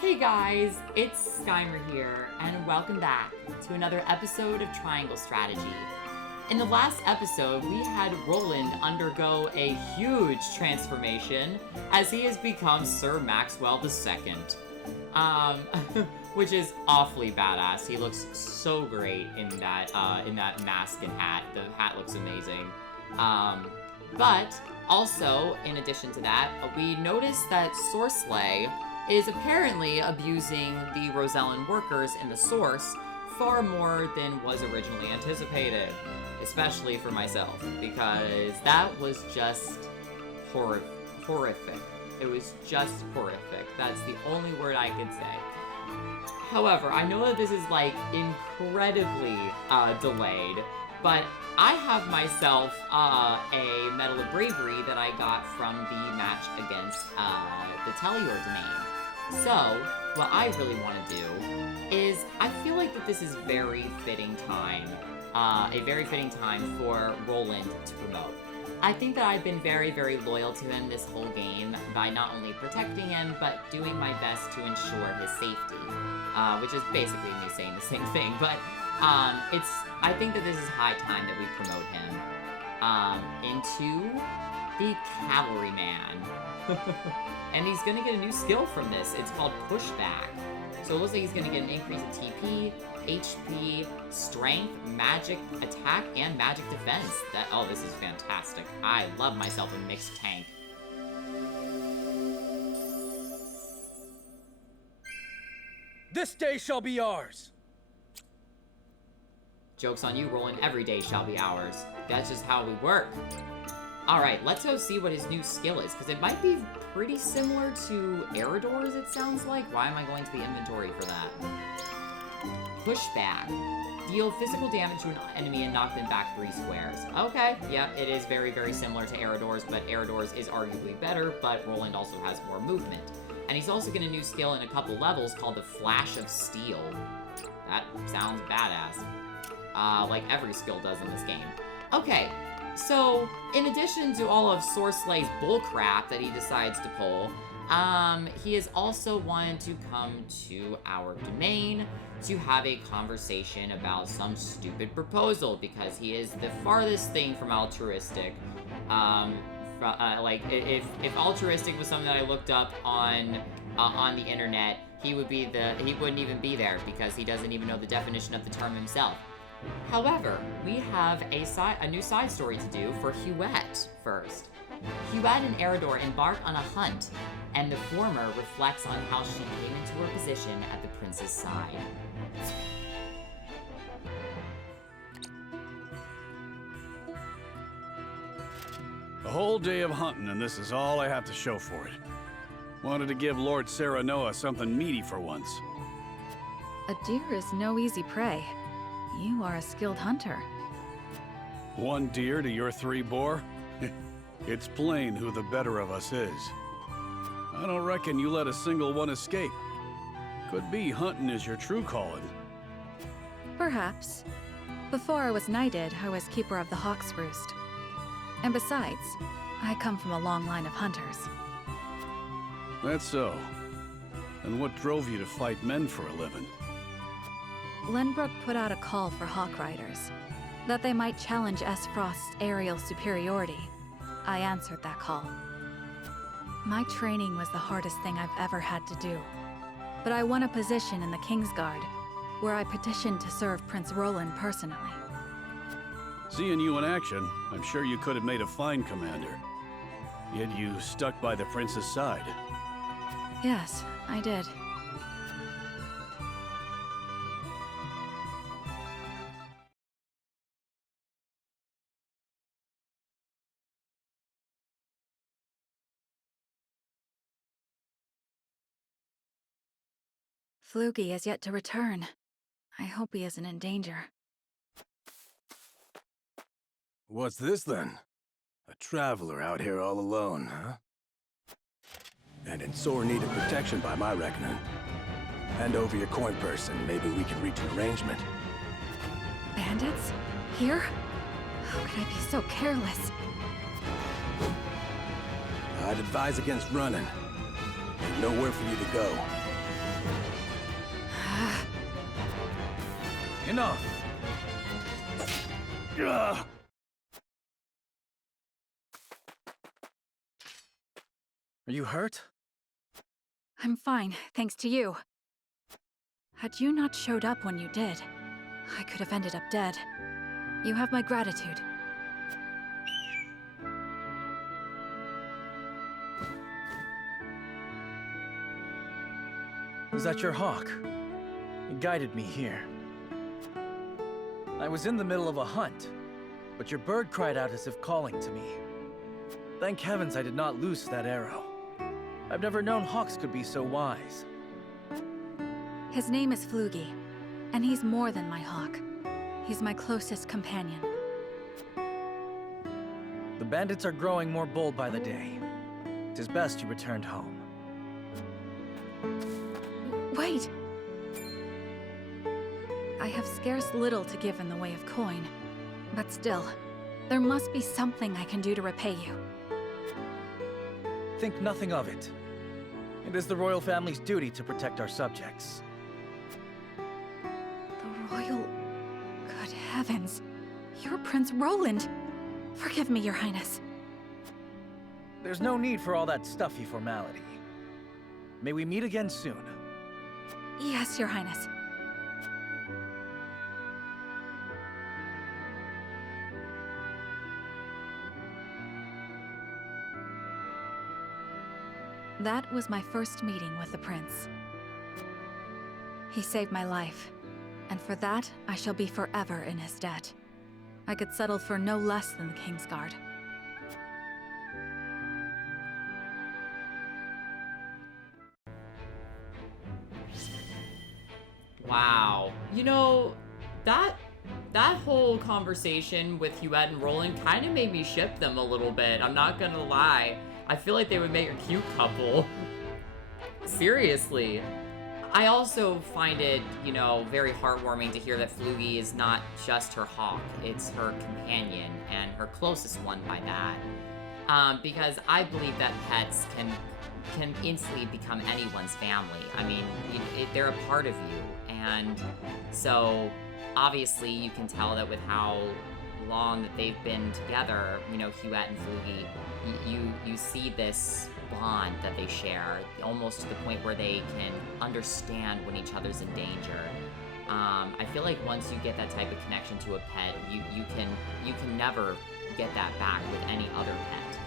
Hey guys, it's Skymer here, and welcome back to another episode of Triangle Strategy. In the last episode, we had Roland undergo a huge transformation as he has become Sir Maxwell II. Which is awfully badass. He looks so great in that mask and hat. The hat looks amazing. But also, in addition to that, we noticed that Sorsley is apparently abusing the Rosellan workers in the source far more than was originally anticipated. Especially for myself, because that was just horrific. It was just horrific. That's the only word I could say. However, I know that this is, like, incredibly delayed, but I have myself a Medal of Bravery that I got from the match against the Telliore domain. So, what I really want to do is, I feel like that this is very fitting time, a very fitting time for Roland to promote. I think that I've been very, very loyal to him this whole game by not only protecting him, but doing my best to ensure his safety, which is basically me saying the same thing, but I think that this is high time that we promote him into the Cavalryman. And he's gonna get a new skill from this. It's called Pushback. So it looks like he's gonna get an increase in TP, HP, strength, magic attack, and magic defense. This is fantastic. I love myself a mixed tank. This day shall be ours. Joke's on you, Roland. Every day shall be ours. That's just how we work. Alright, let's go see what his new skill is, because it might be pretty similar to Eriador's, it sounds like. Why am I going to the inventory for that? Pushback. Deal physical damage to an enemy and knock them back 3 squares. Okay, yeah, it is very, very similar to Eriador's, but Eriador's is arguably better, but Roland also has more movement. And he's also getting a new skill in a couple levels called the Flash of Steel. That sounds badass. Like every skill does in this game. Okay, so in addition to all of Sorsley's bullcrap that he decides to pull, he is also wanted to come to our domain to have a conversation about some stupid proposal, because he is the farthest thing from altruistic. If altruistic was something that I looked up on the internet, he wouldn't even be there, because he doesn't even know the definition of the term himself. However, we have a new side story to do for Huette first. Huette and Eriador embark on a hunt, and the former reflects on how she came into her position at the prince's side. A whole day of hunting, and this is all I have to show for it. Wanted to give Lord Serenoa something meaty for once. A deer is no easy prey. You are a skilled hunter. 1 deer to your 3 boar? It's plain who the better of us is. I don't reckon you let a single one escape. Could be hunting is your true calling. Perhaps. Before I was knighted, I was keeper of the Hawk's Roost. And besides, I come from a long line of hunters. That's so. And what drove you to fight men for a living? Lenbrook put out a call for Hawk Riders, that they might challenge Aesfrost's aerial superiority. I answered that call. My training was the hardest thing I've ever had to do, but I won a position in the Kingsguard, where I petitioned to serve Prince Roland personally. Seeing you in action, I'm sure you could have made a fine commander. Yet you stuck by the prince's side. Yes, I did. Flugy has yet to return. I hope he isn't in danger. What's this then? A traveler out here all alone, huh? And in sore need of protection by my reckoning. Hand over your coin purse and maybe we can reach an arrangement. Bandits? Here? How could I be so careless? I'd advise against running. Ain't nowhere for you to go. Enough! Ugh. Are you hurt? I'm fine, thanks to you. Had you not showed up when you did, I could have ended up dead. You have my gratitude. Was that your hawk? It guided me here. I was in the middle of a hunt, but your bird cried out as if calling to me. Thank heavens I did not loose that arrow. I've never known hawks could be so wise. His name is Flugy, and he's more than my hawk. He's my closest companion. The bandits are growing more bold by the day. 'Tis best you returned home. Wait! I have scarce little to give in the way of coin, but still, there must be something I can do to repay you. Think nothing of it. It is the royal family's duty to protect our subjects. The royal... Good heavens! You're Prince Roland! Forgive me, Your Highness. There's no need for all that stuffy formality. May we meet again soon. Yes, Your Highness. That was my first meeting with the prince. He saved my life, and for that, I shall be forever in his debt. I could settle for no less than the Kingsguard. Wow. You know, that whole conversation with Huette and Roland kind of made me ship them a little bit. I'm not gonna lie. I feel like they would make a cute couple. Seriously. I also find it, you know, very heartwarming to hear that Flugy is not just her hawk, it's her companion, and her closest one by that. Because I believe that pets can instantly become anyone's family. I mean, they're a part of you, and so obviously you can tell that with how long that they've been together, you know, Huette and Flugy, you see this bond that they share, almost to the point where they can understand when each other's in danger. I feel like once you get that type of connection to a pet, you can never get that back with any other pet.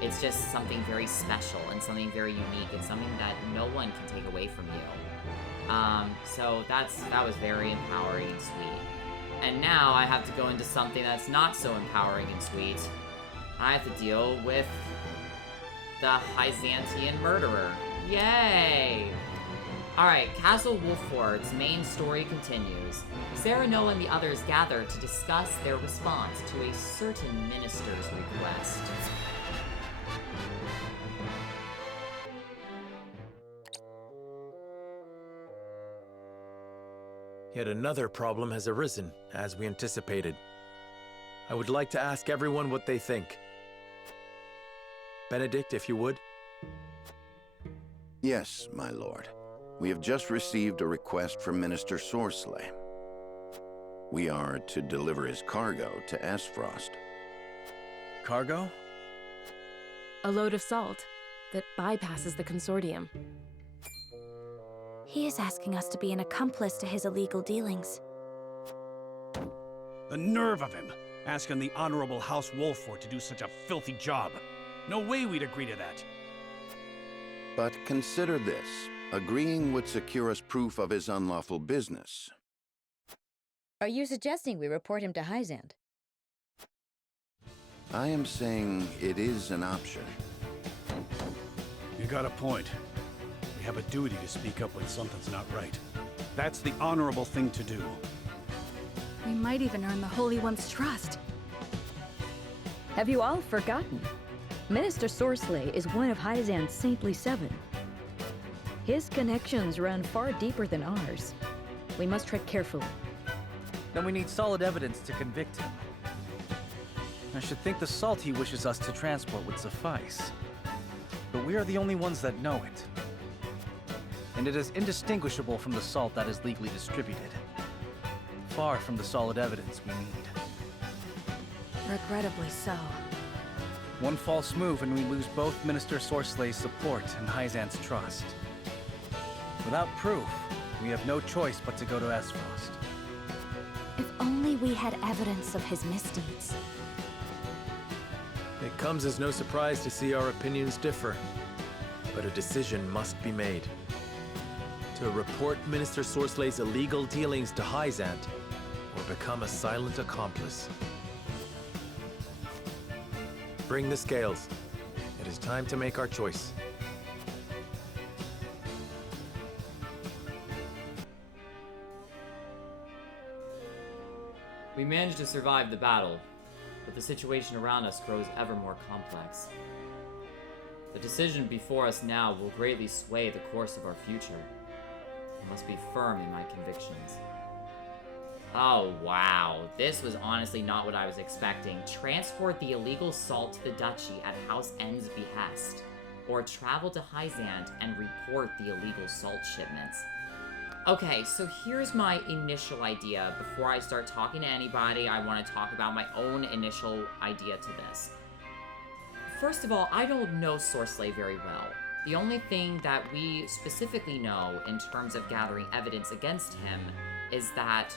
It's just something very special and something very unique and something that no one can take away from you. So that was very empowering and sweet. And now I have to go into something that's not so empowering and sweet. I have to deal with the Hyzantean murderer. Yay! Alright, Castle Wolfford's main story continues. Sereno and the others gather to discuss their response to a certain minister's request. Yet another problem has arisen, as we anticipated. I would like to ask everyone what they think. Benedict, if you would. Yes, my lord. We have just received a request from Minister Sorsley. We are to deliver his cargo to Aesfrost. Cargo? A load of salt that bypasses the consortium. He is asking us to be an accomplice to his illegal dealings. The nerve of him, asking the Honorable House Wolfford to do such a filthy job. No way we'd agree to that. But consider this. Agreeing would secure us proof of his unlawful business. Are you suggesting we report him to Hyzante? I am saying it is an option. You got a point. We have a duty to speak up when something's not right. That's the honorable thing to do. We might even earn the Holy One's trust. Have you all forgotten? Minister Sorsley is one of Hyzante's saintly 7. His connections run far deeper than ours. We must tread carefully. Then we need solid evidence to convict him. I should think the salt he wishes us to transport would suffice. But we are the only ones that know it. and it is indistinguishable from the salt that is legally distributed. Far from the solid evidence we need. Regrettably so. One false move and we lose both Minister Sorsley's support and Hyzante's trust. Without proof, we have no choice but to go to Aesfrost. If only we had evidence of his misdeeds. It comes as no surprise to see our opinions differ, but a decision must be made. To report Minister Sorsley's illegal dealings to Hyzante, or become a silent accomplice. Bring the scales. It is time to make our choice. We managed to survive the battle, but the situation around us grows ever more complex. The decision before us now will greatly sway the course of our future. I must be firm in my convictions. Oh, wow. This was honestly not what I was expecting. Transport the illegal salt to the duchy at House N's behest, or travel to Hyzante and report the illegal salt shipments. Okay, so here's my initial idea. Before I start talking to anybody, I want to talk about my own initial idea to this. First of all, I don't know Sorsley very well. The only thing that we specifically know in terms of gathering evidence against him is that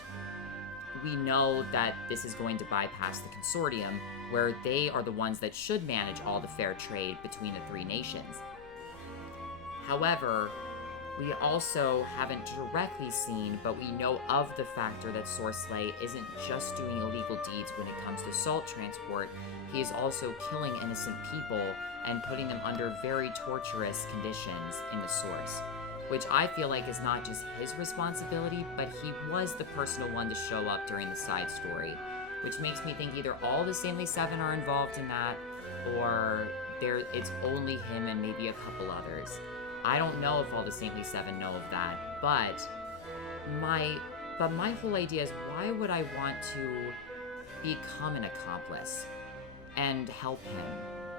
we know that this is going to bypass the consortium, where they are the ones that should manage all the fair trade between the three nations. However, we also haven't directly seen, but we know of the factor that Sorsley isn't just doing illegal deeds when it comes to salt transport. He is also killing innocent people and putting them under very torturous conditions in the source, which I feel like is not just his responsibility, but he was the personal one to show up during the side story, which makes me think either all the Saintly Seven are involved in that, or it's only him and maybe a couple others. I don't know if all the Saintly Seven know of that, but my whole idea is, why would I want to become an accomplice and help him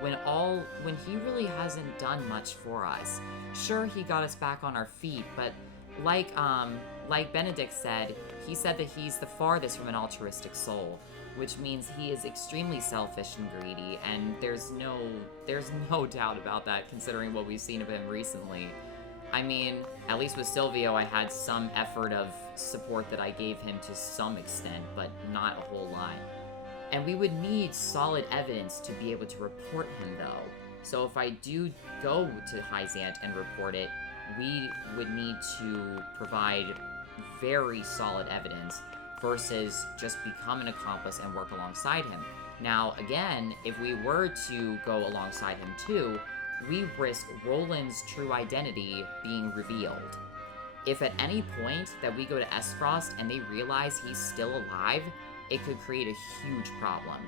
when he really hasn't done much for us? Sure, he got us back on our feet, but like Benedict said, he said that he's the farthest from an altruistic soul, which means he is extremely selfish and greedy, and there's no doubt about that considering what we've seen of him recently. I mean, at least with Silvio, I had some effort of support that I gave him to some extent, but not a whole lot. And we would need solid evidence to be able to report him, though. So if I do go to Hyzante and report it, we would need to provide very solid evidence versus just become an accomplice and work alongside him. Now, again, if we were to go alongside him too, we risk Roland's true identity being revealed. If at any point that we go to Aesfrost and they realize he's still alive, it could create a huge problem.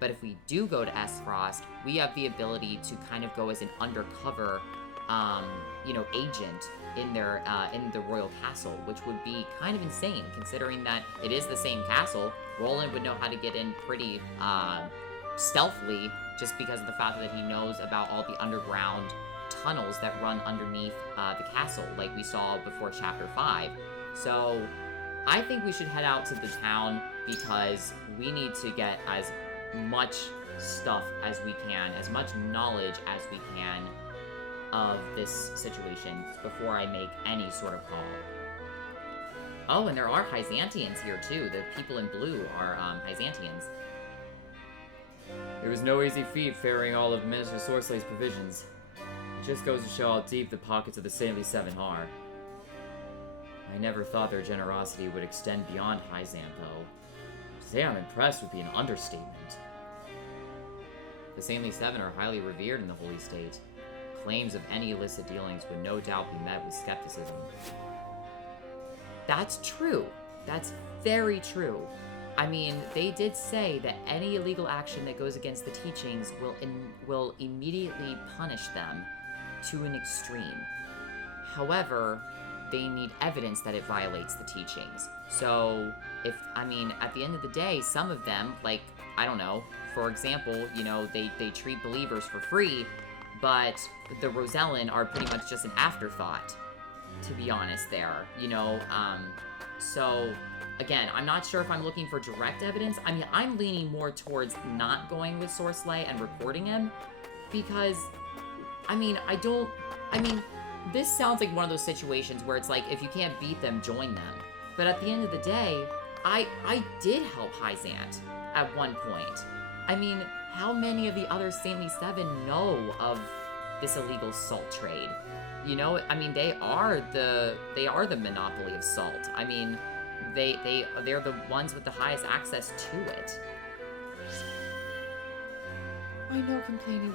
But if we do go to Aesfrost, we have the ability to kind of go as an undercover, agent in the royal castle, which would be kind of insane considering that it is the same castle. Roland would know how to get in pretty stealthily, just because of the fact that he knows about all the underground tunnels that run underneath the castle, like we saw before Chapter 5. So I think we should head out to the town because we need to get as much stuff as we can, as much knowledge as we can of this situation before I make any sort of call. Oh, and there are Hyzanteans here too. The people in blue are Hyzanteans. It was no easy feat ferrying all of Minister Sorsley's provisions. It just goes to show how deep the pockets of the Saintly Seven are. I never thought their generosity would extend beyond Hyzante, though. To say I'm impressed would be an understatement. The Saintly Seven are highly revered in the Holy State. Claims of any illicit dealings would no doubt be met with skepticism. That's true. That's very true. I mean, they did say that any illegal action that goes against the teachings will immediately punish them to an extreme. However, they need evidence that it violates the teachings. So, at the end of the day, some of them, like, I don't know, for example, they treat believers for free, but the Rosellan are pretty much just an afterthought. to be honest, there, you know, so, again, I'm not sure if I'm looking for direct evidence. I mean, I'm leaning more towards not going with Sorsley and reporting him, because, I mean, this sounds like one of those situations where it's like, if you can't beat them, join them. But at the end of the day, I did help Hyzante at one point. I mean, how many of the other Saintly Seven know of this illegal salt trade? You know, I mean, they are the monopoly of salt. I mean, they're the ones with the highest access to it. I know complaining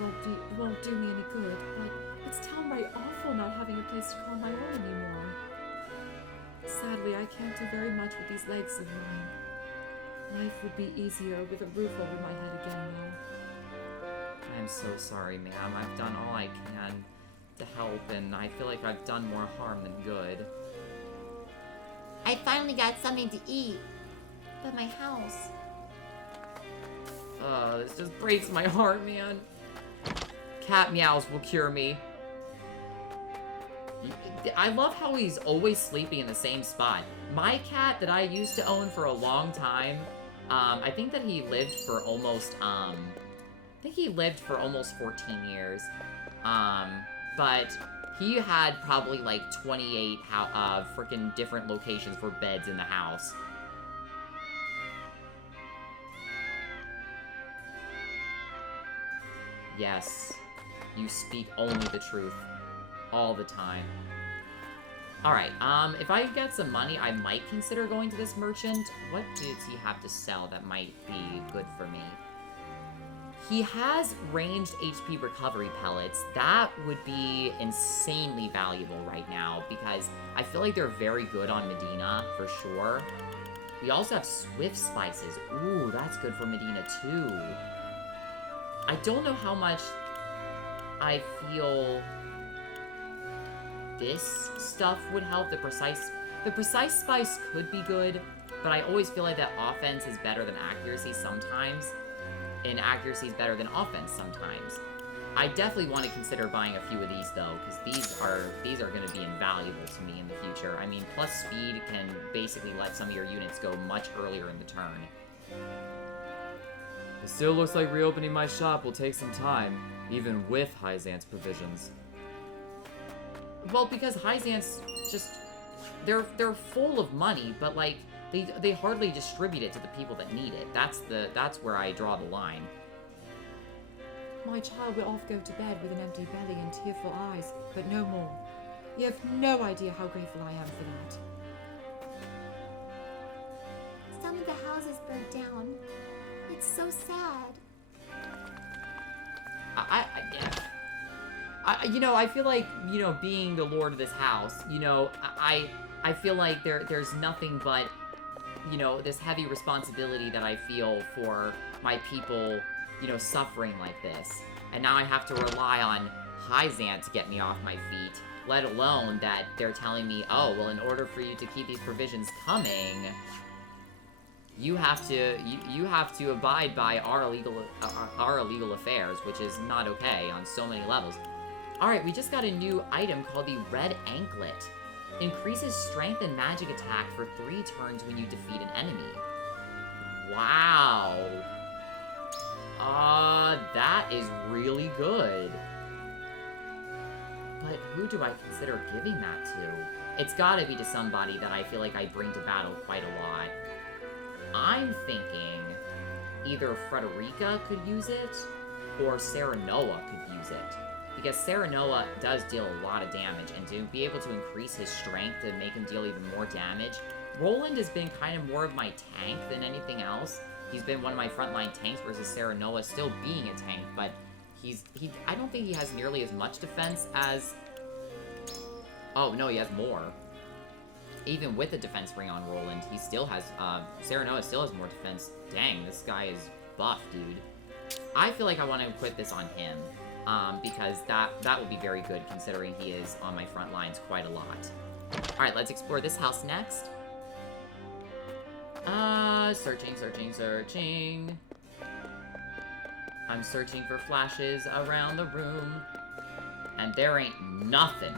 won't do me any good, but it's downright awful not having a place to call my own anymore. Sadly, I can't do very much with these legs of mine. Life would be easier with a roof over my head again, though. I'm so sorry, ma'am. I've done all I can to help, and I feel like I've done more harm than good. I finally got something to eat. But my house... This just breaks my heart, man. Cat meows will cure me. I love how he's always sleeping in the same spot. My cat that I used to own for a long time, I think that he lived for almost, 14 years. But he had probably like 28 freaking different locations for beds in the house. Yes, you speak only the truth. All the time. Alright, if I get some money, I might consider going to this merchant. What does he have to sell that might be good for me? He has ranged HP recovery pellets. That would be insanely valuable right now, because I feel like they're very good on Medina, for sure. We also have Swift Spices. Ooh, that's good for Medina, too. I don't know how much I feel this stuff would help. The precise spice could be good, but I always feel like that offense is better than accuracy sometimes, and accuracy is better than offense sometimes. I definitely want to consider buying a few of these though, because these are going to be invaluable to me in the future. I mean, plus speed can basically let some of your units go much earlier in the turn. It still looks like reopening my shop will take some time, even with Hyzante's provisions. Well, because Hyzante's just... They're full of money, but, like, they hardly distribute it to the people that need it. That's where I draw the line. My child will oft go to bed with an empty belly and tearful eyes, but no more. You have no idea how grateful I am for that. Some of the houses burned down. It's so sad. You know, I feel like, you know, being the lord of this house, you know, I feel like there's nothing but, you know, this heavy responsibility that I feel for my people, you know, suffering like this. And now I have to rely on Hyzante to get me off my feet, let alone that they're telling me, oh, well, in order for you to keep these provisions coming, you have to abide by our illegal affairs, which is not okay on so many levels. Alright, we just got a new item called the Red Anklet. Increases strength and magic attack for 3 turns when you defeat an enemy. Wow. That is really good. But who do I consider giving that to? It's gotta be to somebody that I feel like I bring to battle quite a lot. I'm thinking either Frederica could use it, or Serenoa could use it. Because Serenoa does deal a lot of damage, and to be able to increase his strength to make him deal even more damage. Roland has been kind of more of my tank than anything else. He's been one of my frontline tanks versus Serenoa still being a tank, but I don't think he has nearly as much defense as... Oh, no, he has more. Even with the defense ring on Roland, he still has, Serenoa still has more defense. Dang, this guy is buff, dude. I feel like I want to equip this on him, because that would be very good considering he is on my front lines quite a lot. Alright, let's explore this house next. Searching. I'm searching for flashes around the room, and there ain't nothing.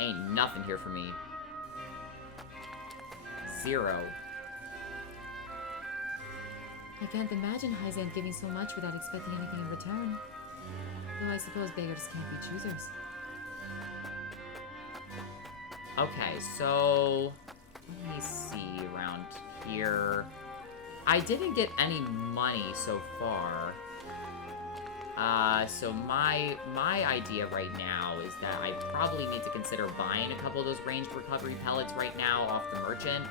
Ain't nothing here for me. 0. I can't imagine Hyzante giving so much without expecting anything in return. Though I suppose beggars can't be choosers. Okay, so let me see around here. I didn't get any money so far. So my idea right now is that I probably need to consider buying a couple of those ranged recovery pellets right now off the merchant.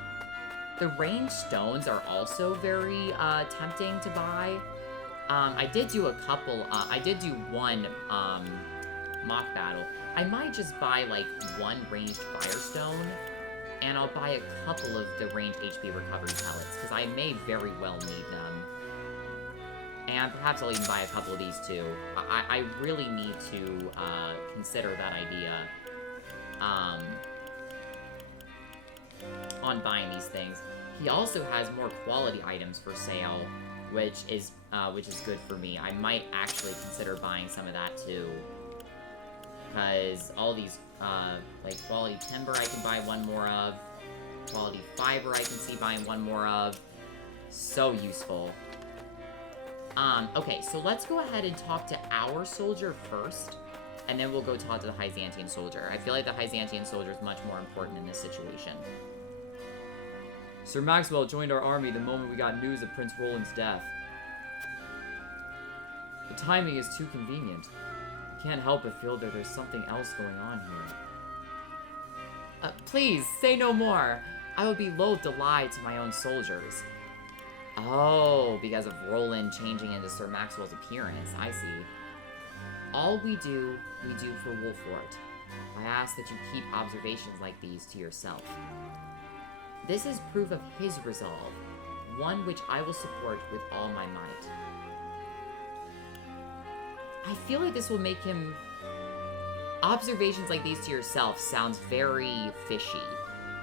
The ranged stones are also very tempting to buy. I did do a couple. I did do one mock battle. I might just buy like one ranged firestone, and I'll buy a couple of the ranged HP recovery pellets because I may very well need them. And perhaps I'll even buy a couple of these too. I really need to consider that idea on buying these things. He also has more quality items for sale, which is good for me. I might actually consider buying some of that too, because all these like quality timber I can buy one more of, quality fiber I can see buying one more of. So useful. Okay, so let's go ahead and talk to our soldier first, and then we'll go talk to the Hyzantean soldier. I feel like the Hyzantean soldier is much more important in this situation. Sir Maxwell joined our army the moment we got news of Prince Roland's death. The timing is too convenient. Can't help but feel that there's something else going on here. Please, say no more. I would be loath to lie to my own soldiers. Oh, because of Roland changing into Sir Maxwell's appearance. I see. All we do for Wolfort. I ask that you keep observations like these to yourself. This is proof of his resolve, one which I will support with all my might. I feel like this will make him... Observations like these to yourself sounds very fishy.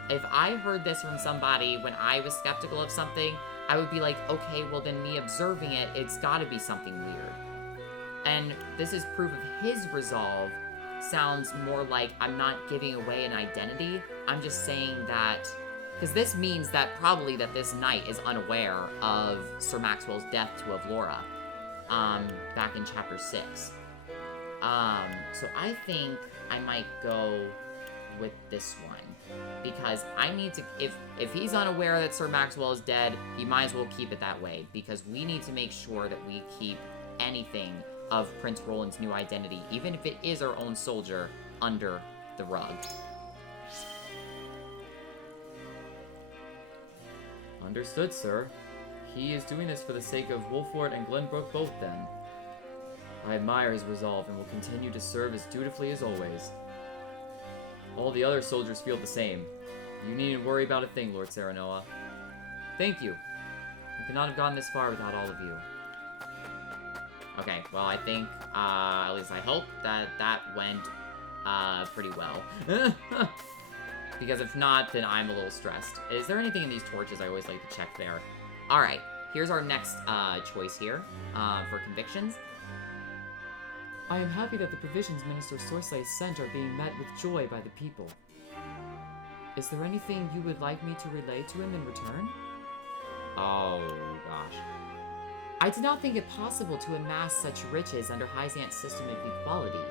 If I heard this from somebody when I was skeptical of something, I would be like, okay, well then me observing it, it's gotta be something weird. And this is proof of his resolve sounds more like I'm not giving away an identity. I'm just saying that, because this means that probably that this knight is unaware of Sir Maxwell's death to Avlora, back in chapter 6. So I think I might go with this one. Because I need to, if he's unaware that Sir Maxwell is dead, he might as well keep it that way. Because we need to make sure that we keep anything of Prince Roland's new identity, even if it is our own soldier, under the rug. Understood, sir. He is doing this for the sake of Wolfort and Glenbrook both, then. I admire his resolve and will continue to serve as dutifully as always. All the other soldiers feel the same. You needn't worry about a thing, Lord Serenoa. Thank you. I could not have gotten this far without all of you. Okay, well, I think, at least I hope that went, pretty well. Because if not, then I'm a little stressed. Is there anything in these torches? I always like to check there. Alright, here's our next, choice here, for convictions. I am happy that the provisions Minister Sorsley sent are being met with joy by the people. Is there anything you would like me to relay to him in return? Oh, gosh. I did not think it possible to amass such riches under Hyzante's system of equality.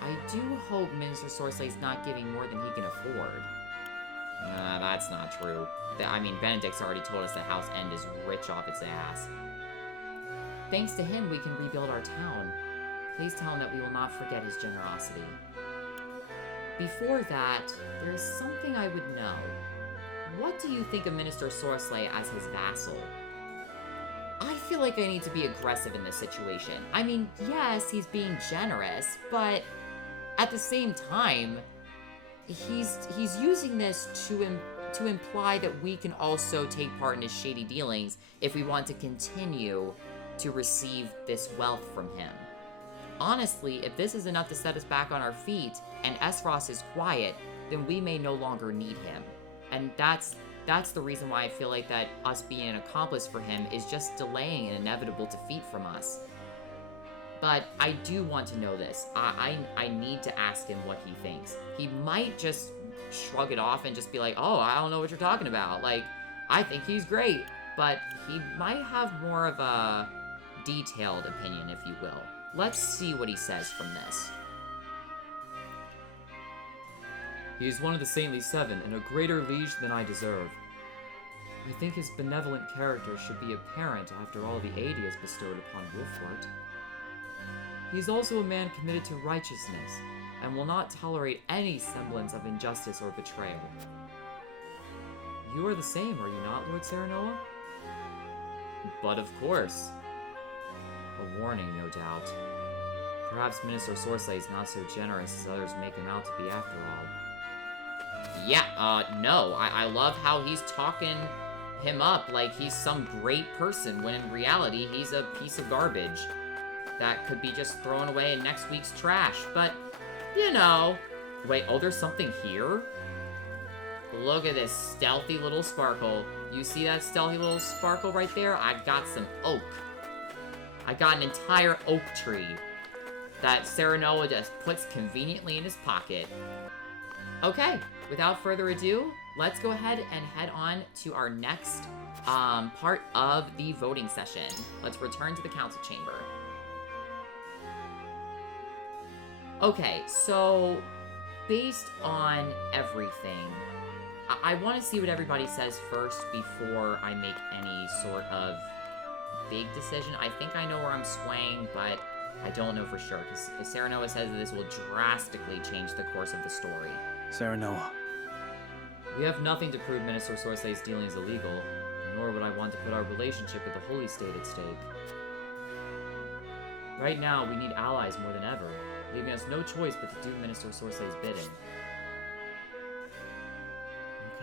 I do hope Minister Sorsley is not giving more than he can afford. That's not true. I mean, Benedict's already told us that House End is rich off its ass. Thanks to him, we can rebuild our town. Please tell him that we will not forget his generosity. Before that, there is something I would know. What do you think of Minister Sorsley as his vassal? I feel like I need to be aggressive in this situation. I mean, yes, he's being generous, but at the same time, he's using this to imply that we can also take part in his shady dealings if we want to continue to receive this wealth from him. Honestly, if this is enough to set us back on our feet, and Aesfrost is quiet, then we may no longer need him. And that's the reason why I feel like that us being an accomplice for him is just delaying an inevitable defeat from us. but I do want to know this. I need to ask him what he thinks. He might just shrug it off and just be like, oh, I don't know what you're talking about. Like, I think he's great, but he might have more of a detailed opinion, if you will. Let's see what he says from this. He is one of the Saintly Seven, and a greater liege than I deserve. I think his benevolent character should be apparent after all the aid he has bestowed upon Wolfort. He is also a man committed to righteousness, and will not tolerate any semblance of injustice or betrayal. You are the same, are you not, Lord Serenoa? But of course. A warning, no doubt. Perhaps Minister Sorsley is not so generous as others make him out to be after all. Yeah, no. I love how he's talking him up like he's some great person, when in reality, he's a piece of garbage that could be just thrown away in next week's trash. But, you know. Wait, oh, there's something here? Look at this stealthy little sparkle. You see that stealthy little sparkle right there? I got some oak. I got an entire oak tree that Serenoa just puts conveniently in his pocket. Okay, without further ado, let's go ahead and head on to our next part of the voting session. Let's return to the council chamber. Okay, so based on everything, I want to see what everybody says first before I make any sort of big decision. I think I know where I'm swaying, but I don't know for sure, because Serenoa says that this will drastically change the course of the story. Serenoa. We have nothing to prove Minister Sorsley's dealings illegal, nor would I want to put our relationship with the Holy State at stake. Right now, we need allies more than ever, leaving us no choice but to do Minister Sorsley's bidding.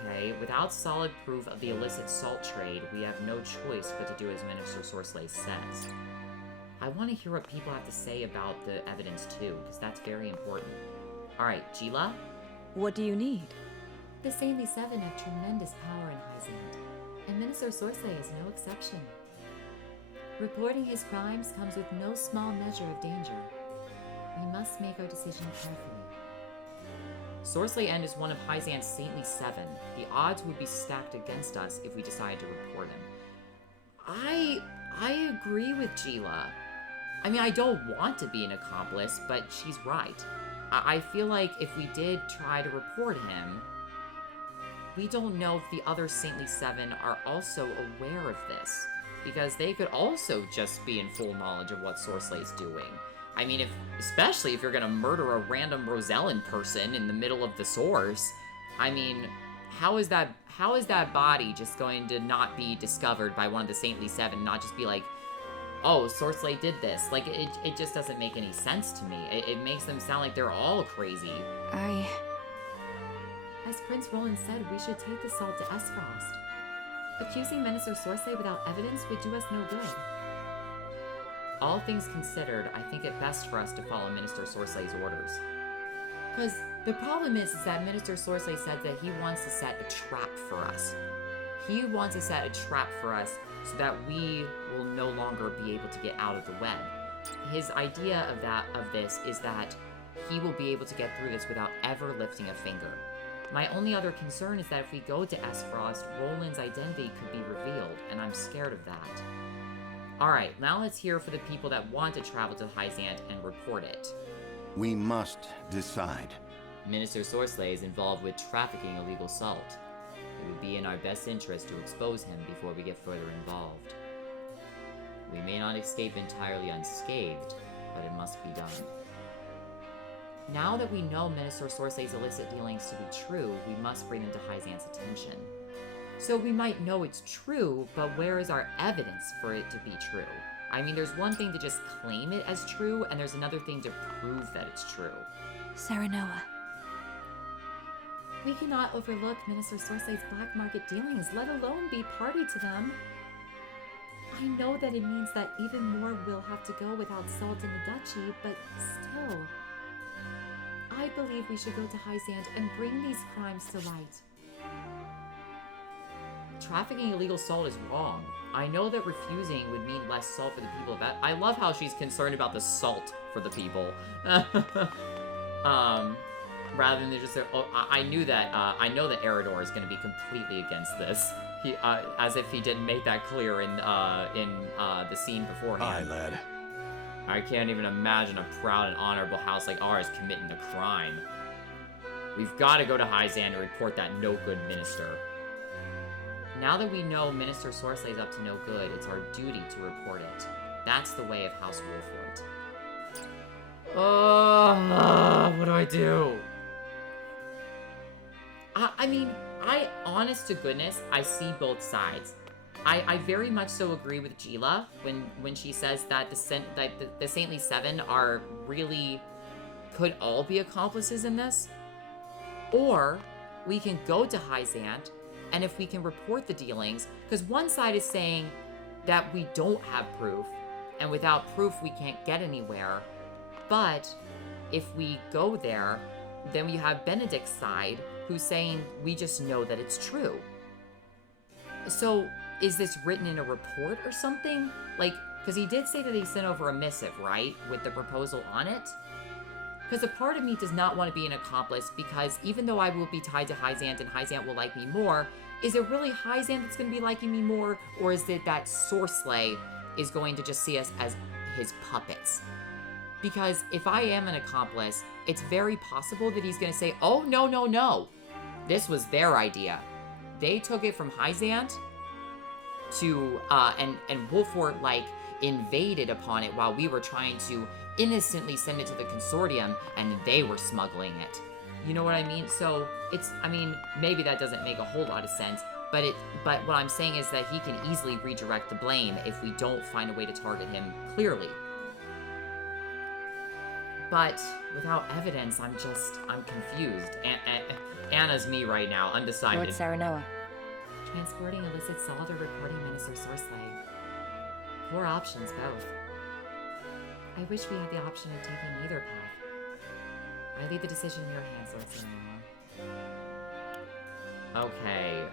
Okay, without solid proof of the illicit salt trade, we have no choice but to do as Minister Sorsley says. I want to hear what people have to say about the evidence too, because that's very important. Alright, Gila? What do you need? The Saintly Seven have tremendous power in Hyzante, and Minister Sorsley is no exception. Reporting his crimes comes with no small measure of danger. We must make our decision carefully. Sorsley End is one of Hyzante's Saintly Seven. The odds would be stacked against us if we decided to report him. I agree with Gila. I mean, I don't want to be an accomplice, but she's right. I feel like if we did try to report him, we don't know if the other Saintly Seven are also aware of this, because they could also just be in full knowledge of what Sorsley's doing. I mean, especially if you're gonna murder a random Rosellan person in the middle of the source, I mean, how is that body just going to not be discovered by one of the Saintly Seven, not just be like, oh, Sorsley did this? Like, it just doesn't make any sense to me. It makes them sound like they're all crazy. As Prince Roland said, we should take the salt to Aesfrost. Accusing Minister Sorsley without evidence would do us no good. All things considered, I think it best for us to follow Minister Sorsley's orders. Because the problem is that Minister Sorsley said that he wants to set a trap for us. He wants to set a trap for us so that we will no longer be able to get out of the web. His idea of this is that he will be able to get through this without ever lifting a finger. My only other concern is that if we go to Aesfrost, Roland's identity could be revealed, and I'm scared of that. Alright, now let's hear for the people that want to travel to Hyzante and report it. We must decide. Minister Sorsley is involved with trafficking illegal salt. It would be in our best interest to expose him before we get further involved. We may not escape entirely unscathed, but it must be done. Now that we know Minister Sorsley's illicit dealings to be true, we must bring them to Hyzante's attention. So we might know it's true, but where is our evidence for it to be true? I mean, there's one thing to just claim it as true, and there's another thing to prove that it's true. Serenoa. We cannot overlook Minister Sorsley's black market dealings, let alone be party to them. I know that it means that even more will have to go without salt in the duchy, but still. I believe we should go to Hyzante and bring these crimes to light. trafficking illegal salt is wrong. I know that refusing would mean less salt for the people of that. I love how she's concerned about the salt for the people. Rather than just, I knew that, I know that Eridor is going to be completely against this. He, as if he didn't make that clear in the scene beforehand. Aye, lad. I can't even imagine a proud and honorable house like ours committing a crime. We've got to go to Hyzante and report that no-good minister. Now that we know Minister Sorsley's up to no good, it's our duty to report it. That's the way of House Wolfort. Oh, what do I do? I mean, honest to goodness, I see both sides. I very much so agree with Gila when she says that the Saintly Seven are really, could all be accomplices in this. Or we can go to Hyzante, and if we can report the dealings, because one side is saying that we don't have proof, and without proof we can't get anywhere. But if we go there, then we have Benedict's side, who's saying we just know that it's true. So is this written in a report or something? Like, because he did say that he sent over a missive, right? With the proposal on it? Because a part of me does not want to be an accomplice, because even though I will be tied to Hyzante and Hyzante will like me more, is it really Hyzante that's going to be liking me more? Or is it that Sorsley is going to just see us as his puppets? Because if I am an accomplice, it's very possible that he's going to say, oh, no, no, no. This was their idea. They took it from Hyzante to, and Wolfort, like, invaded upon it while we were trying to innocently send it to the consortium, and they were smuggling it. You know what I mean? So it's, I mean, maybe that doesn't make a whole lot of sense, but what I'm saying is that he can easily redirect the blame if we don't find a way to target him clearly. But without evidence, I'm confused. Anna's me right now, undecided. Lord Saranoa. Transporting illicit salt or reporting Minister Sorsley. Poor options, both. I wish we had the option of taking either path. I leave the decision in your hands, Lord Saranoa. Okay.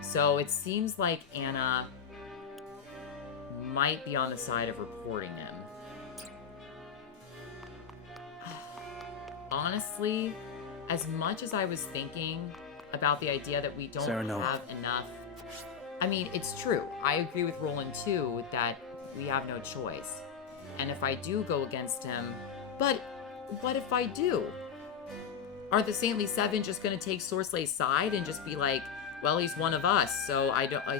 So it seems like Anna might be on the side of reporting him. Honestly, as much as I was thinking about the idea that we don't have enough... I mean, it's true. I agree with Roland, too, that we have no choice. And if I do go against him... But what if I do? Are the Saintly Seven just going to take Sorsley's side and just be like, well, he's one of us, so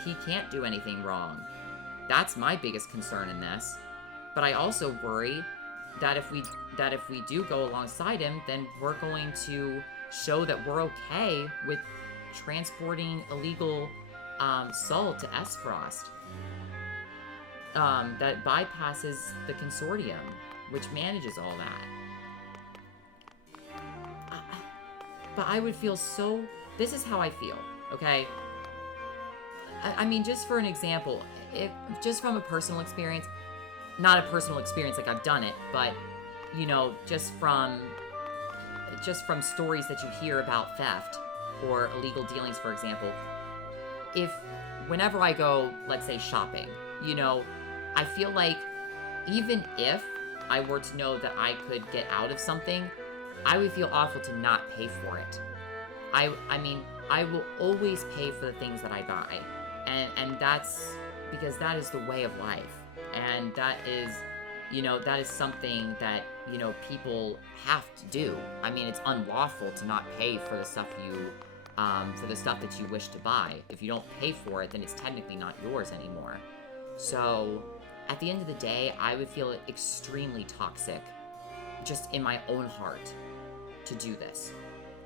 he can't do anything wrong? That's my biggest concern in this. But I also worry that if we do go alongside him, then we're going to show that we're okay with transporting illegal salt to Aesfrost. That bypasses the consortium, which manages all that. But I would feel so... This is how I feel, okay? I mean, just for an example, just from a personal experience, not a personal experience like I've done it, but, you know, just from stories that you hear about theft or illegal dealings, for example, whenever I go, let's say, shopping, you know, I feel like even if I were to know that I could get out of something, I would feel awful to not pay for it. I mean, I will always pay for the things that I buy, and that's because that is the way of life. And that is, you know, that is something that, you know, people have to do. I mean, it's unlawful to not pay for the stuff that you wish to buy. If you don't pay for it, then it's technically not yours anymore. So, at the end of the day, I would feel extremely toxic, just in my own heart, to do this.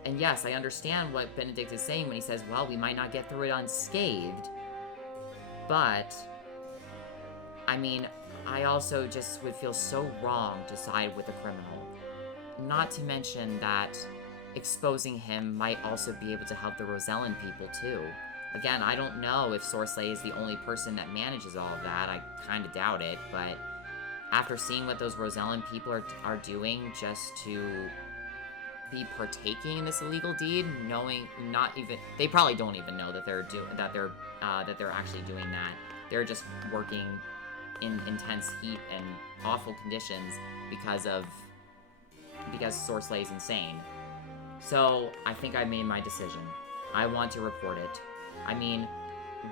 And yes, I understand what Benedict is saying when he says, well, we might not get through it unscathed, but... I mean, I also just would feel so wrong to side with a criminal. Not to mention that exposing him might also be able to help the Rosellan people, too. Again, I don't know if Sorsley is the only person that manages all of that. I kind of doubt it, but after seeing what those Rosellan people are doing just to be partaking in this illegal deed, knowing they probably don't even know that they're actually doing that. They're just working in intense heat and awful conditions because Sorsley is insane. So I think I made my decision. I want to report it. I mean,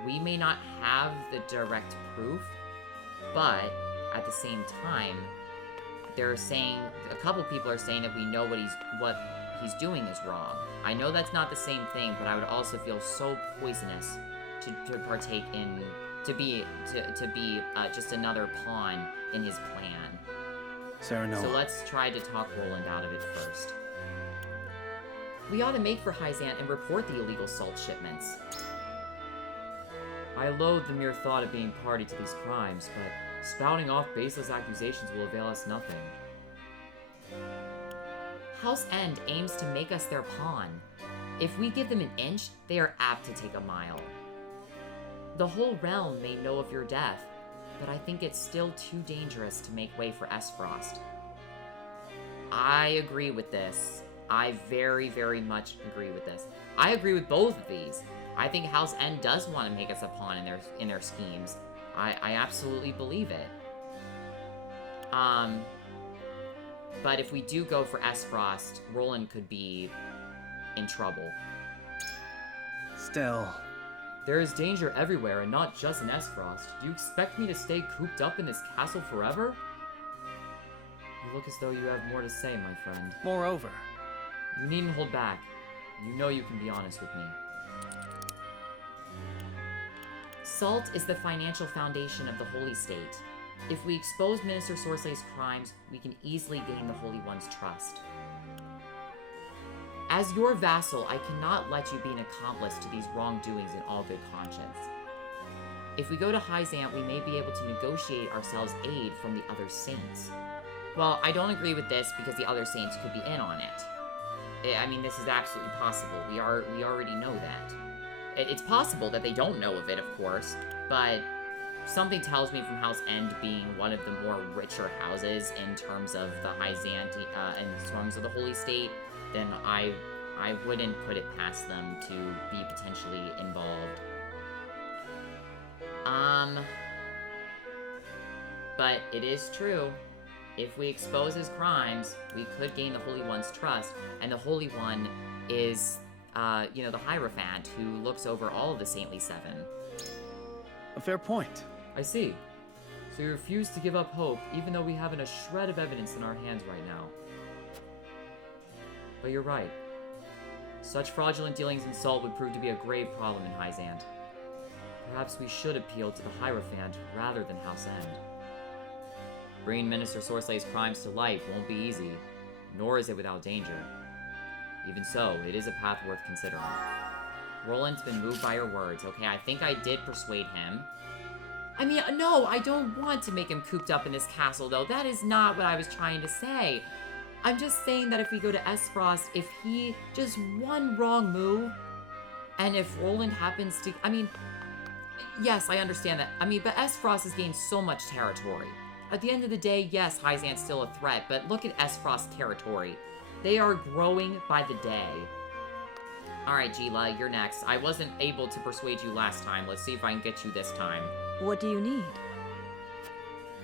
we may not have the direct proof, but at the same time, they're saying, a couple people are saying that we know what he's doing is wrong. I know that's not the same thing, but I would also feel so poisonous to partake in, to be just another pawn in his plan. Serenoa. So let's try to talk Roland out of it first. We ought to make for Hyzante and report the illegal salt shipments. I loathe the mere thought of being party to these crimes, but spouting off baseless accusations will avail us nothing. House End aims to make us their pawn. If we give them an inch, they are apt to take a mile. The whole realm may know of your death, but I think it's still too dangerous to make way for Aesfrost. I agree with this. I very, very much agree with this. I agree with both of these. I think House End does want to make us a pawn in their schemes. I absolutely believe it. But if we do go for Aesfrost, Roland could be in trouble. Still. There is danger everywhere, and not just in Aesfrost. Do you expect me to stay cooped up in this castle forever? You look as though you have more to say, my friend. Moreover. You needn't hold back. You know you can be honest with me. Salt is the financial foundation of the Holy State. If we expose Minister Sorsley's crimes, we can easily gain the Holy One's trust. As your vassal, I cannot let you be an accomplice to these wrongdoings in all good conscience. If we go to Hyzante, we may be able to negotiate ourselves aid from the other saints. Well, I don't agree with this because the other saints could be in on it. I mean, this is absolutely possible. We already know that. It's possible that they don't know of it, of course, but something tells me from House End being one of the more richer houses in terms of the Hyzante, in terms of the Holy State, then I wouldn't put it past them to be potentially involved. But it is true. If we expose his crimes, we could gain the Holy One's trust, and the Holy One is, the Hierophant who looks over all of the Saintly Seven. A fair point. I see. So you refuse to give up hope, even though we haven't a shred of evidence in our hands right now. But you're right. Such fraudulent dealings in salt would prove to be a grave problem in Hyzante. Perhaps we should appeal to the Hierophant rather than House End. Bringing Minister Sorsley's crimes to light won't be easy, nor is it without danger. Even so, it is a path worth considering. Roland's been moved by your words. Okay, I think I did persuade him. I mean, no, I don't want to make him cooped up in this castle, though. That is not what I was trying to say. I'm just saying that if we go to Aesfrost, if he just one wrong move, and if Roland happens to... I mean, yes, I understand that. I mean, but Aesfrost has gained so much territory. At the end of the day, yes, Hyzante's still a threat, but look at Aesfrost's territory. They are growing by the day. Alright, Gila, you're next. I wasn't able to persuade you last time. Let's see if I can get you this time. What do you need?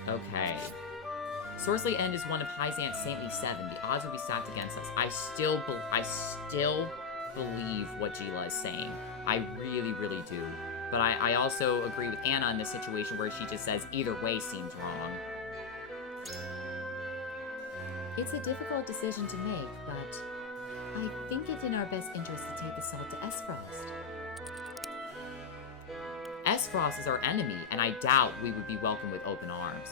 Okay. Sorsley End is one of Hyzante's Saintly Seven. The odds will be stacked against us. I still believe what Gila is saying. I really, really do. But I also agree with Anna in this situation where she just says either way seems wrong. It's a difficult decision to make, but I think it's in our best interest to take the salt to Aesfrost. Aesfrost is our enemy, and I doubt we would be welcomed with open arms.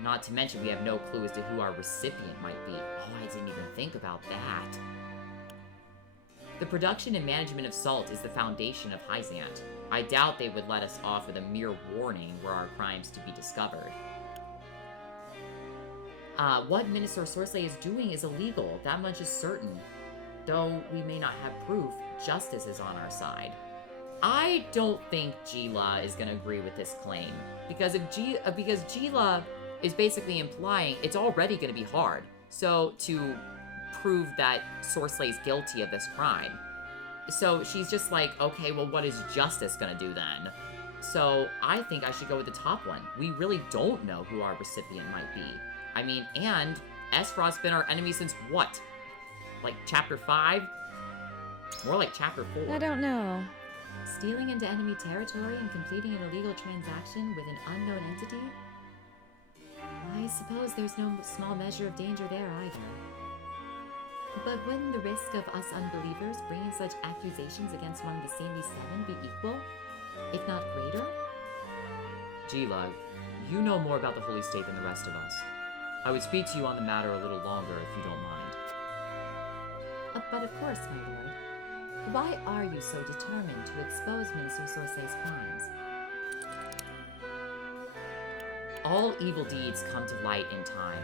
Not to mention we have no clue as to who our recipient might be. Oh, I didn't even think about that. The production and management of salt is the foundation of Hyzante. I doubt they would let us off with a mere warning were our crimes to be discovered. What Minister Sorsley is doing is illegal, that much is certain. Though we may not have proof, justice is on our side. I don't think Gila is going to agree with this claim. Because Gila is basically implying it's already going to be hard. So to prove that Sorsley's guilty of this crime. So she's just like, okay, well, what is justice gonna do then? So I think I should go with the top one. We really don't know who our recipient might be. I mean, and Aesfrost's been our enemy since what? Like chapter 5? More like chapter 4. I don't know. Stealing into enemy territory and completing an illegal transaction with an unknown entity? I suppose there's no small measure of danger there either. But wouldn't the risk of us unbelievers bringing such accusations against one of the Saintly Seven be equal, if not greater? Gila, you know more about the Holy State than the rest of us. I would speak to you on the matter a little longer if you don't mind. But of course, my lord. Why are you so determined to expose Minister Sorsley's crimes? All evil deeds come to light in time.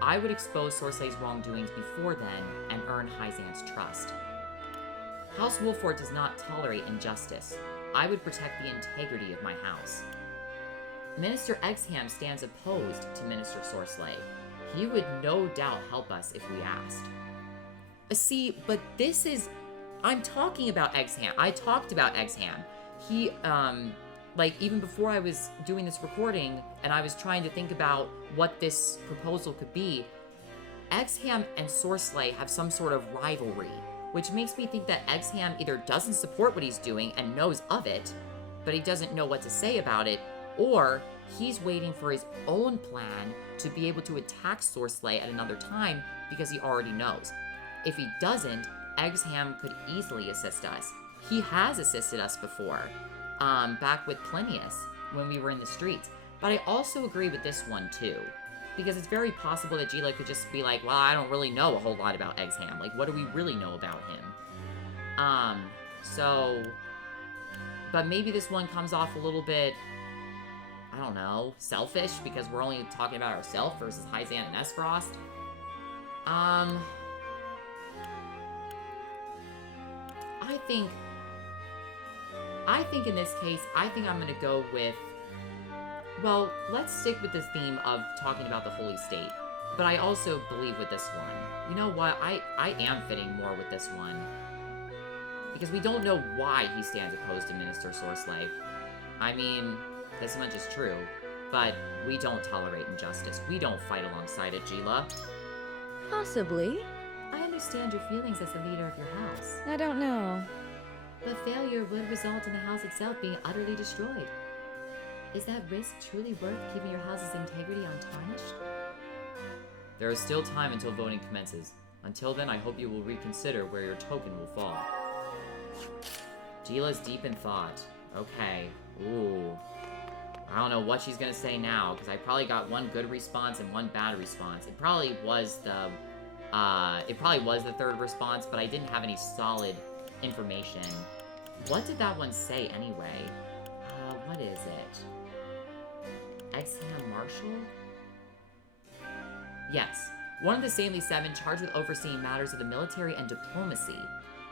I would expose Sorsley's wrongdoings before then and earn Hyzante's trust. House Wolford does not tolerate injustice. I would protect the integrity of my house. Minister Exham stands opposed to Minister Sorsley. He would no doubt help us if we asked. See, but this is... I'm talking about Exham. I talked about Exham. He, like, even before I was doing this recording, and I was trying to think about what this proposal could be, Exham and Sorsley have some sort of rivalry, which makes me think that Exham either doesn't support what he's doing and knows of it, but he doesn't know what to say about it, or he's waiting for his own plan to be able to attack Sorsley at another time because he already knows. If he doesn't, Exham could easily assist us. He has assisted us before, back with Plinius, when we were in the streets. But I also agree with this one, too. Because it's very possible that Gila could just be like, well, I don't really know a whole lot about Exham. Like, what do we really know about him? But maybe this one comes off a little bit, I don't know, selfish, because we're only talking about ourselves versus Hyzante and Aesfrost. I think in this case, I think I'm gonna go with, well, let's stick with this theme of talking about the Holy State. But I also believe with this one, you know what, I am fitting more with this one. Because we don't know why he stands opposed to Minister Sorsley. I mean, this much is true, but we don't tolerate injustice. We don't fight alongside it, Gila. Possibly. I understand your feelings as the leader of your house. I don't know. But failure would result in the house itself being utterly destroyed. Is that risk truly worth keeping your house's integrity untarnished? There is still time until voting commences. Until then, I hope you will reconsider where your token will fall. Gila's deep in thought. Okay. Ooh. I don't know what she's gonna say now, because I probably got one good response and one bad response. It probably was the third response, but I didn't have any solid information. What did that one say anyway? What is it? Exham Marshal? Yes, one of the Saintly Seven charged with overseeing matters of the military and diplomacy.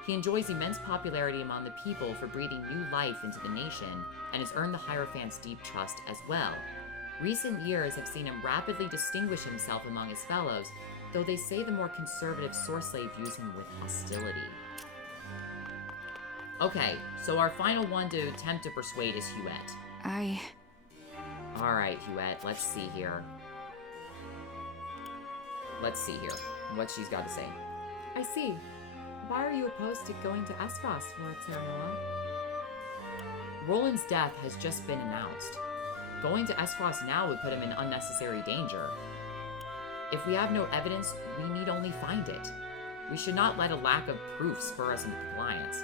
He enjoys immense popularity among the people for breathing new life into the nation, and has earned the Hierophant's deep trust as well. Recent years have seen him rapidly distinguish himself among his fellows, though they say the more conservative Sorsley views him with hostility. Okay, so our final one to attempt to persuade is Huette. Alright, Huette, let's see here. What she's got to say. I see. Why are you opposed to going to Aesfrost, Lord Terranora? Roland's death has just been announced. Going to Aesfrost now would put him in unnecessary danger. If we have no evidence, we need only find it. We should not let a lack of proof spur us into compliance.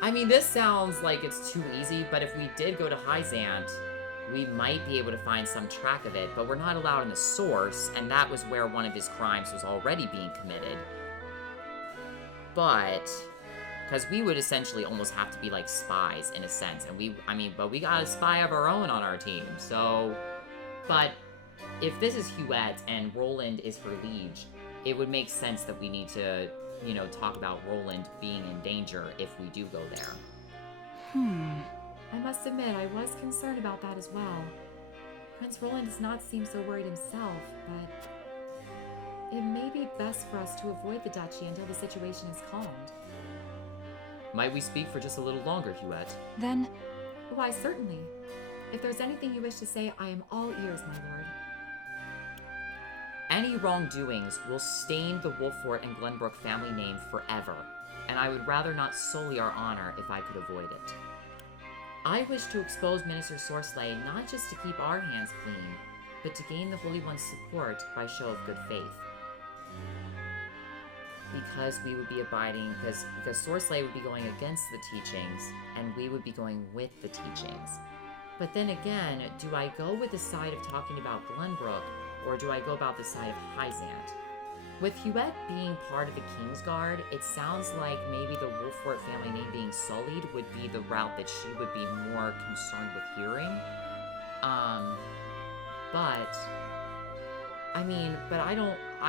I mean, this sounds like it's too easy, but if we did go to Hyzante, we might be able to find some track of it, but we're not allowed in the source, and that was where one of his crimes was already being committed. But, because we would essentially almost have to be like spies in a sense, and but we got a spy of our own on our team, so, but if this is Huette and Roland is her liege, it would make sense that we need to, you know, talk about Roland being in danger if we do go there. I must admit, I was concerned about that as well. Prince Roland does not seem so worried himself, but It may be best for us to avoid the duchy until the situation is calmed. Might we speak for just a little longer, Huette? Then, Why, certainly. If there's anything you wish to say, I am all ears, my lord. Any wrongdoings will stain the Wolfort and Glenbrook family name forever, and I would rather not sully our honor if I could avoid it. I wish to expose Minister Sorsley not just to keep our hands clean, but to gain the Holy One's support by show of good faith. Because we would be abiding, because Sorsley would be going against the teachings, and we would be going with the teachings. But then again, do I go with the side of talking about Glenbrook, or do I go about the side of Hyzante? With Huette being part of the Kingsguard, it sounds like maybe the Wolfort family name being sullied would be the route that she would be more concerned with hearing. But I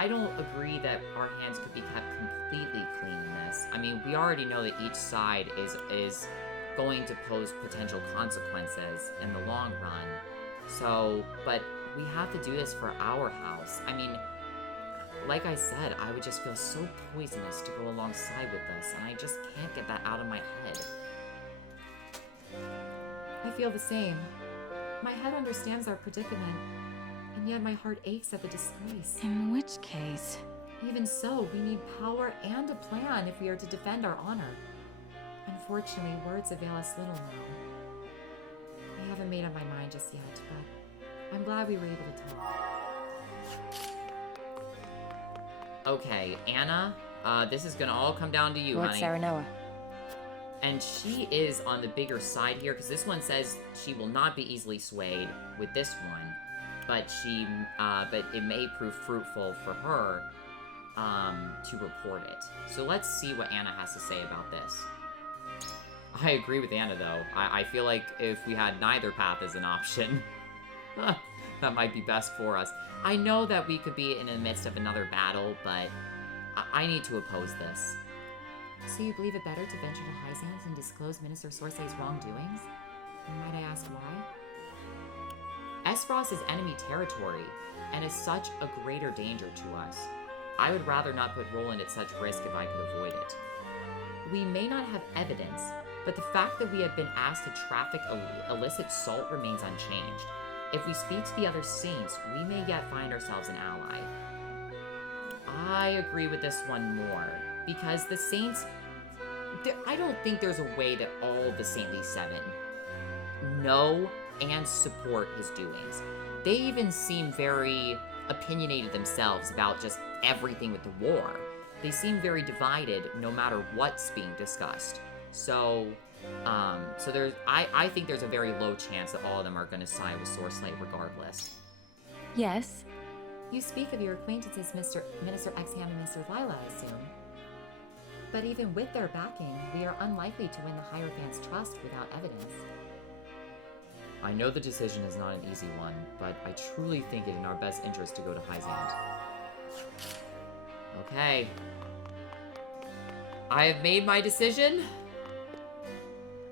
don't agree that our hands could be kept completely clean in this. I mean, we already know that each side is going to pose potential consequences in the long run. So, but we have to do this for our house. I mean, like I said, I would just feel so poisonous to go alongside with this, and I just can't get that out of my head. I feel the same. My head understands our predicament, and yet my heart aches at the disgrace. in which case... Even so, we need power and a plan if we are to defend our honor. Unfortunately, words avail us little now. I haven't made up my mind just yet, but I'm glad we were able to talk. Okay, Anna, this is gonna all come down to you, Lord honey. Saranoa. And she is on the bigger side here, because this one says she will not be easily swayed with this one, but but it may prove fruitful for her, to report it. So let's see what Anna has to say about this. I agree with Anna, though. I feel like if we had neither path as an option, that might be best for us. I know that we could be in the midst of another battle, but I need to oppose this. So you believe it better to venture to Hyzante and disclose Minister Sorsley's wrongdoings? And might I ask why? Aesfrost is enemy territory, and is such a greater danger to us. I would rather not put Roland at such risk if I could avoid it. We may not have evidence, but the fact that we have been asked to traffic illicit salt remains unchanged. If we speak to the other saints, we may yet find ourselves an ally. I agree with this one more, because the saints... I don't think there's a way that all the Saintly Seven know and support his doings. They even seem very opinionated themselves about just everything with the war. They seem very divided no matter what's being discussed. So there's, I think there's a very low chance that all of them are going to side with Sorsley regardless. Yes? You speak of your acquaintances, Minister Exham and Mr. Lila, I assume. But even with their backing, we are unlikely to win the Hierophant's trust without evidence. I know the decision is not an easy one, but I truly think it in our best interest to go to Hyzante. Okay. I have made my decision.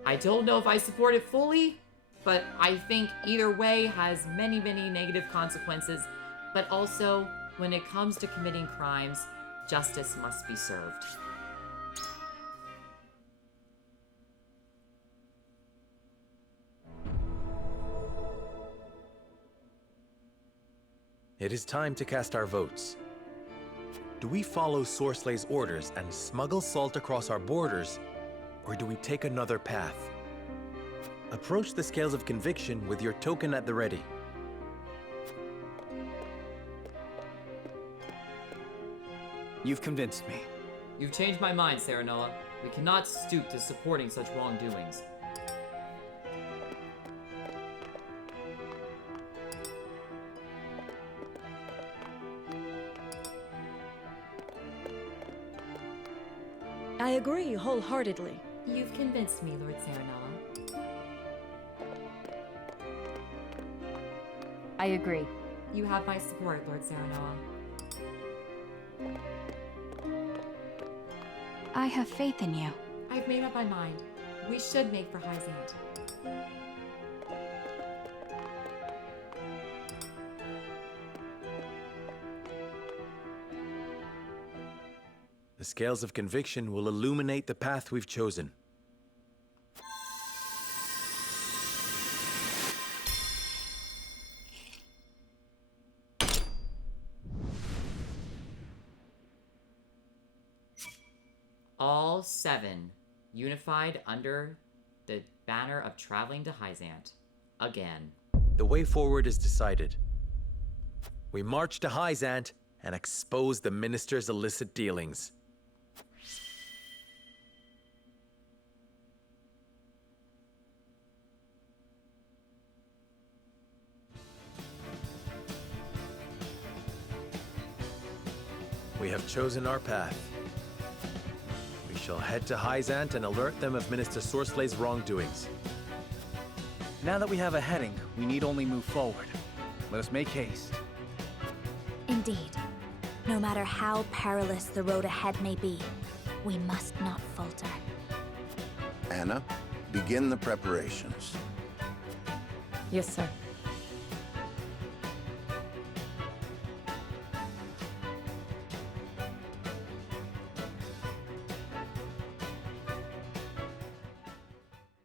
I don't know if I support it fully, but I think either way has many, many negative consequences. But also, when it comes to committing crimes, justice must be served. It is time to cast our votes. Do we follow Sorsley's orders and smuggle salt across our borders, or do we take another path? Approach the scales of conviction with your token at the ready. You've convinced me. You've changed my mind, Saranoa. We cannot stoop to supporting such wrongdoings. I agree wholeheartedly. You've convinced me, Lord Saranoa. I agree. You have my support, Lord Saranoa. I have faith in you. I've made up my mind. We should make for Hyzante. scales of conviction will illuminate the path we've chosen. All 7 unified under the banner of traveling to Hyzante. Again. The way forward is decided. We march to Hyzante and expose the minister's illicit dealings. We have chosen our path. We shall head to Hyzante and alert them of Minister Sorsley's wrongdoings. Now that we have a heading, we need only move forward. Let us make haste. Indeed. No matter how perilous the road ahead may be, we must not falter. Anna, begin the preparations. Yes, sir.